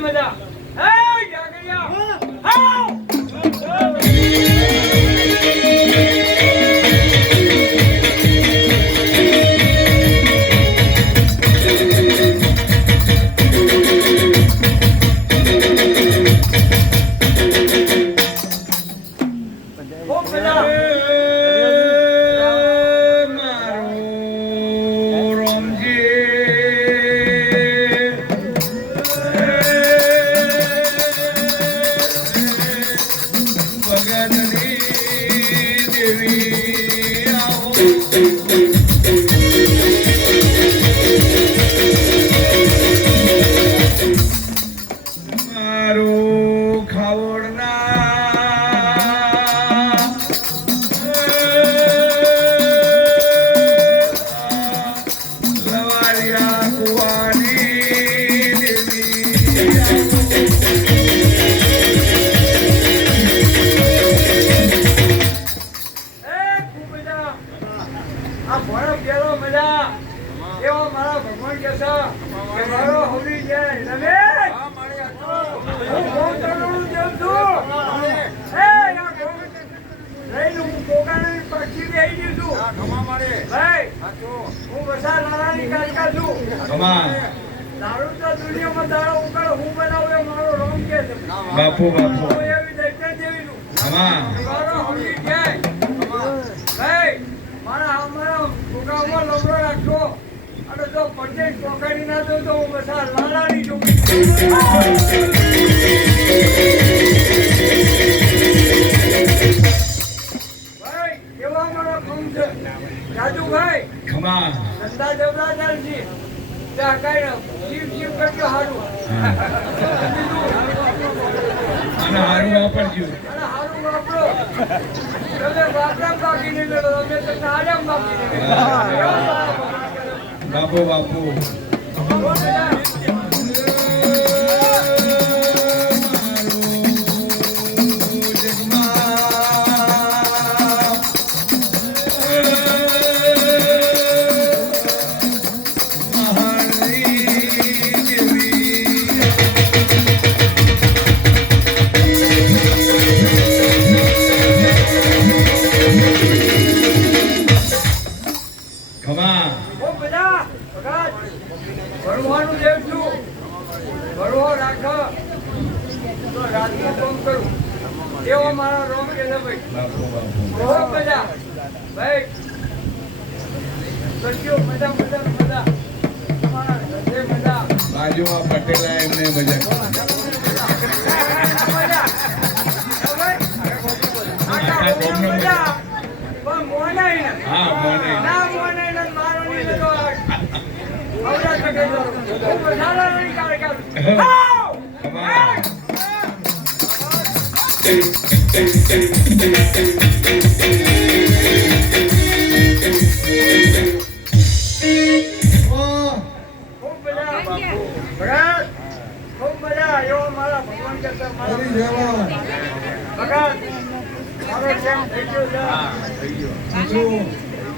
મજા. એવો મારા ભગવાન કે છે કે મારો હોવી જાય. રમેશ હું ગોંધળનું જેમ છું. એ આ ગોંધ- લઈને હું કોકાની પક્ષી બેહી ગયું છું. ભાઈ હું વસા લાલાની કાલિકા છું. ખમા દારૂ તો દુનિયામાં દારૂ ઉકાળ હું બનાવું એ મારો રોમ કે છે. બાપુ બાપુ. એવી દૈત્ય જેવી છું. ખમા મારો હોવી જાય. ભાઈ મારા અમારા ફુગામાં લમડો રાખજો. અને જો પરદેશ પકડી ના દો તો હું બધા લાલાની છું ભાઈ એવા મારા ફોન છે? રાજુભાઈ ખમા ત્યાં કઈ જીવ જીવ કરજો હારું. અને હારું વાપરજો અને હારું વાપરો તમે વાપરા બાકીને મેળો અમે તમને આરામ બાકી મેળો બાપુ બાપુ ભરવાનું દેવ છું ભરવો, રાખ. તો રાતનું કામ કરું. એવો મારો રોમ કે ભાઈ? મજા? ભાઈ કરજો મજા મજા મજા. તમારા મજા. બાજુમાં પટેલા એમને મજા. ભગવાન ભગત મારો જેમ થઈ ગયો